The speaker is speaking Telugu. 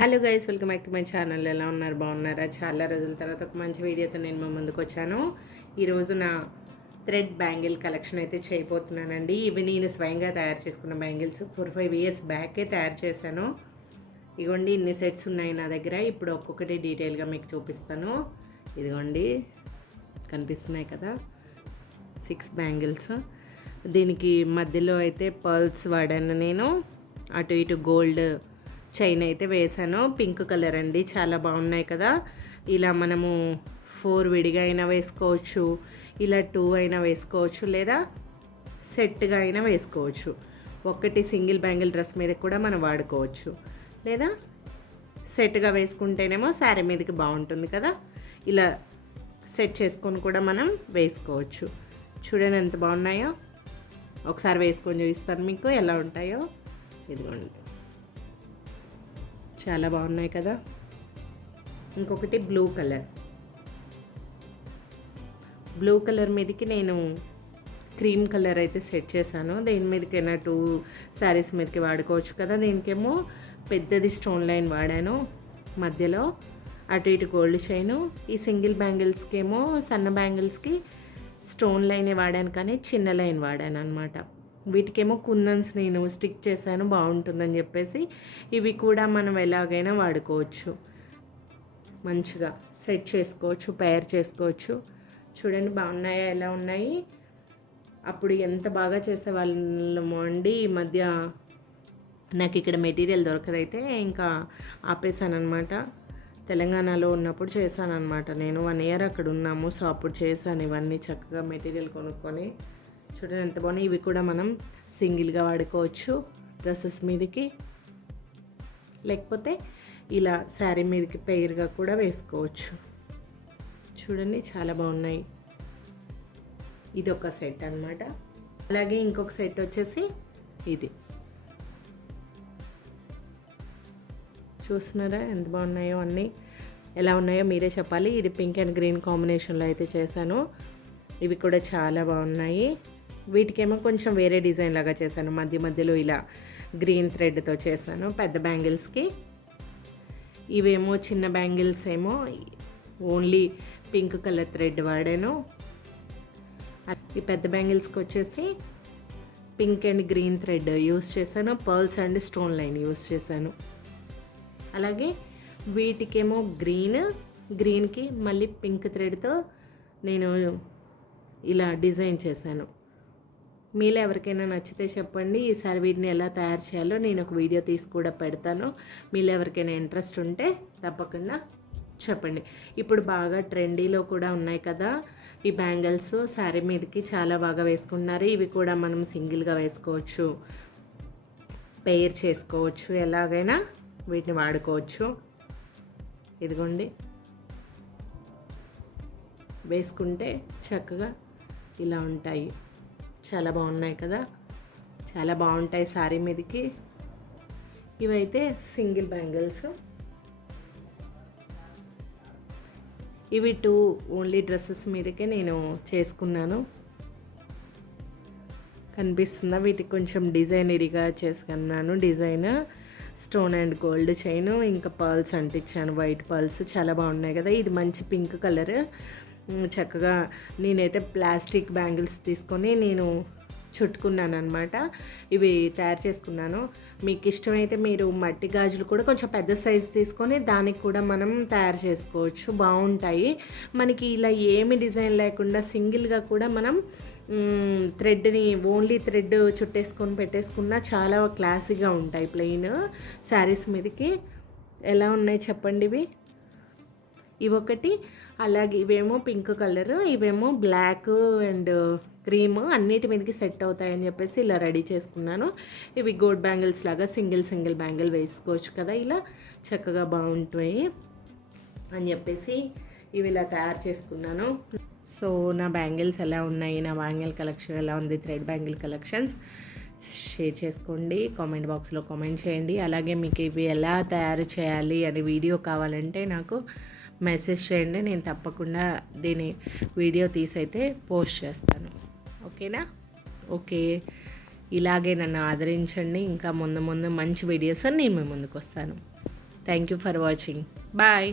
Hello guys welcome back to my channel. ఎలా ఉన్నారు? బాగున్నారా? చాలా రోజుల తర్వాత ఒక మంచి వీడియోతో నేను మా ముందుకు వచ్చాను. ఈరోజు నా థ్రెడ్ బ్యాంగిల్ కలెక్షన్ అయితే చేయబోతున్నానండి. ఇవి నేను స్వయంగా తయారు చేసుకున్న బ్యాంగిల్స్. ఫోర్ ఫైవ్ ఇయర్స్ బ్యాకే తయారు చేశాను. ఇదిగోండి ఇన్ని సెట్స్ ఉన్నాయి నా దగ్గర. ఇప్పుడు ఒక్కొక్కటి డీటెయిల్గా మీకు చూపిస్తాను. ఇదిగోండి కనిపిస్తున్నాయి కదా? సిక్స్ బ్యాంగిల్స్ దీనికి మధ్యలో అయితే పర్ల్స్ వాడాను నేను. అటు ఇటు గోల్డ్ చైన్ అయితే వేసాను. పింక్ కలర్ అండి. చాలా బాగున్నాయి కదా. ఇలా మనము ఫోర్ విడిగా అయినా వేసుకోవచ్చు. ఇలా టూ అయినా వేసుకోవచ్చు. లేదా సెట్గా అయినా వేసుకోవచ్చు. ఒక్కటి సింగిల్ బ్యాంగిల్ డ్రెస్ మీద కూడా మనం వాడుకోవచ్చు. లేదా సెట్గా వేసుకుంటేనేమో శారీ మీదకి బాగుంటుంది కదా. ఇలా సెట్ చేసుకొని కూడా మనం వేసుకోవచ్చు. చూడండి ఎంత బాగున్నాయో. ఒకసారి వేసుకొని చూపిస్తాను మీకు ఎలా ఉంటాయో. ఇదిగోండి. చాలా బాగున్నాయి కదా. ఇంకొకటి బ్లూ కలర్. బ్లూ కలర్ మీదకి నేను క్రీమ్ కలర్ అయితే సెట్ చేశాను. దేని మీదకైనా టూ శారీస్ మీదకి వాడుకోవచ్చు కదా. దీనికేమో పెద్దది స్టోన్ లైన్ వాడాను మధ్యలో. అటు ఇటు గోల్డ్ చైను. ఈ సింగిల్ బ్యాంగిల్స్కి ఏమో సన్న బ్యాంగిల్స్కి స్టోన్ లైనే వాడాను కానీ చిన్న లైన్ వాడాను అనమాట వీటికేమో కుందన్స్ నేను స్టిక్ చేశాను బాగుంటుందని చెప్పేసి ఇవి కూడా మనం ఎలాగైనా వాడుకోవచ్చు. మంచిగా సెట్ చేసుకోవచ్చు పేర్ చేసుకోవచ్చు. చూడండి బాగున్నాయా ఎలా ఉన్నాయి? అప్పుడు ఎంత బాగా చేసేవాళ్ళము అండి? ఈ మధ్య నాకు ఇక్కడ మెటీరియల్ దొరకదైతే ఇంకా ఆపేసాను తెలంగాణలో ఉన్నప్పుడు చేశాను అనమాట నేను వన్ ఇయర్ అక్కడ ఉన్నాము సో అప్పుడు చేశాను ఇవన్నీ చక్కగా మెటీరియల్ కొనుక్కొని. చూడండి ఎంత బాగున్నాయి. ఇవి కూడా మనం సింగిల్గా వాడుకోవచ్చు డ్రెస్సెస్ మీదకి. లేకపోతే ఇలా శారీ మీదకి పెయిర్గా కూడా వేసుకోవచ్చు. చూడండి చాలా బాగున్నాయి. ఇది ఒక సెట్ అనమాట అలాగే ఇంకొక సెట్ వచ్చేసి ఇది. చూస్తున్నారా ఎంత బాగున్నాయో అన్నీ. ఎలా ఉన్నాయో మీరే చెప్పాలి. ఇది పింక్ అండ్ గ్రీన్ కాంబినేషన్లో అయితే చేశాను. ఇవి కూడా చాలా బాగున్నాయి. వీటికేమో కొంచెం వేరే డిజైన్ లాగా చేశాను. మధ్య మధ్యలో ఇలా గ్రీన్ థ్రెడ్తో చేశాను పెద్ద బ్యాంగిల్స్కి. ఇవేమో చిన్న బ్యాంగిల్స్ ఏమో ఓన్లీ పింక్ కలర్ థ్రెడ్ వాడాను. ఈ పెద్ద బ్యాంగిల్స్కి వచ్చేసి pink and green thread use చేశాను pearls and stone line use చేశాను. అలాగే వీటికేమో గ్రీన్ గ్రీన్కి మళ్ళీ పింక్ థ్రెడ్తో నేను ఇలా డిజైన్ చేశాను. మీలో ఎవరికైనా నచ్చితే చెప్పండి. ఈసారి వీటిని ఎలా తయారు చేయాలో నేను ఒక వీడియో తీసి కూడా పెడతాను. మీలో ఎవరికైనా ఇంట్రెస్ట్ ఉంటే తప్పకుండా చెప్పండి. ఇప్పుడు బాగా ట్రెండీలో కూడా ఉన్నాయి కదా ఈ బ్యాంగిల్స్. శారీ మీదకి చాలా బాగా వేసుకున్నారు ఇవి కూడా మనం సింగిల్గా వేసుకోవచ్చు. పెయిర్ చేసుకోవచ్చు. ఎలాగైనా వీటిని వాడుకోవచ్చు. ఇదిగోండి. వేసుకుంటే చక్కగా ఇలా ఉంటాయి. చాలా బాగున్నాయి కదా. చాలా బాగుంటాయి శారీ మీదకి. ఇవైతే సింగిల్ బ్యాంగిల్స్. ఇవి టూ ఓన్లీ డ్రెస్సెస్ మీదకే నేను చేసుకున్నాను. కనిపిస్తుందా? వీటికి కొంచెం డిజైన్ ఇరిగా చేసుకున్నాను. Design stone and gold chain ఇంకా పర్ల్స్ అంటించాను. వైట్ పర్ల్స్ చాలా బాగున్నాయి కదా. ఇది మంచి పింక్ కలర్. చక్కగా నేనైతే ప్లాస్టిక్ బ్యాంగిల్స్ తీసుకొని నేను చుట్టుకున్నాను అనమాట ఇవి తయారు చేసుకున్నాను. మీకు ఇష్టమైతే మీరు మట్టి గాజులు కూడా కొంచెం పెద్ద సైజు తీసుకొని దానికి కూడా మనం తయారు చేసుకోవచ్చు. బాగుంటాయి. మనకి ఇలా ఏమి డిజైన్ లేకుండా సింగిల్గా కూడా మనం థ్రెడ్ని ఓన్లీ థ్రెడ్ చుట్టేసుకొని పెట్టేసుకున్నా చాలా క్లాసీగా ఉంటాయి ప్లెయిన్ శారీస్ మీదకి. ఎలా ఉన్నాయి చెప్పండి ఇవి? ఇవొకటి. అలాగే ఇవేమో పింక్ కలర్ ఇవేమో బ్లాక్ అండ్ క్రీమ్ అన్నిటి మీదకి సెట్ అవుతాయని చెప్పేసి ఇలా రెడీ చేసుకున్నాను. ఇవి గోల్డ్ బ్యాంగిల్స్ లాగా సింగిల్ సింగిల్ బ్యాంగిల్ వేసుకోవచ్చు కదా ఇలా. చక్కగా బాగుంటాయి అని చెప్పేసి ఇవి ఇలా తయారు చేసుకున్నాను. సో నా బ్యాంగిల్స్ ఎలా ఉన్నాయి? నా బ్యాంగిల్ కలెక్షన్ ఎలా ఉంది? థ్రెడ్ బ్యాంగిల్ కలెక్షన్స్ షేర్ చేసుకోండి. కామెంట్ బాక్స్లో కామెంట్ చేయండి. అలాగే మీకు ఇవి ఎలా తయారు చేయాలి అనే వీడియో కావాలంటే నాకు మెసేజ్ చేయండి నేను తప్పకుండా దీని వీడియో తీసైతే పోస్ట్ చేస్తాను. ఓకేనా? ఓకే. ఇలాగే నన్ను ఆదరించండి ఇంకా ముందు ముందు మంచి వీడియోస్ నేను మీ ముందుకు వస్తాను thank you for watching bye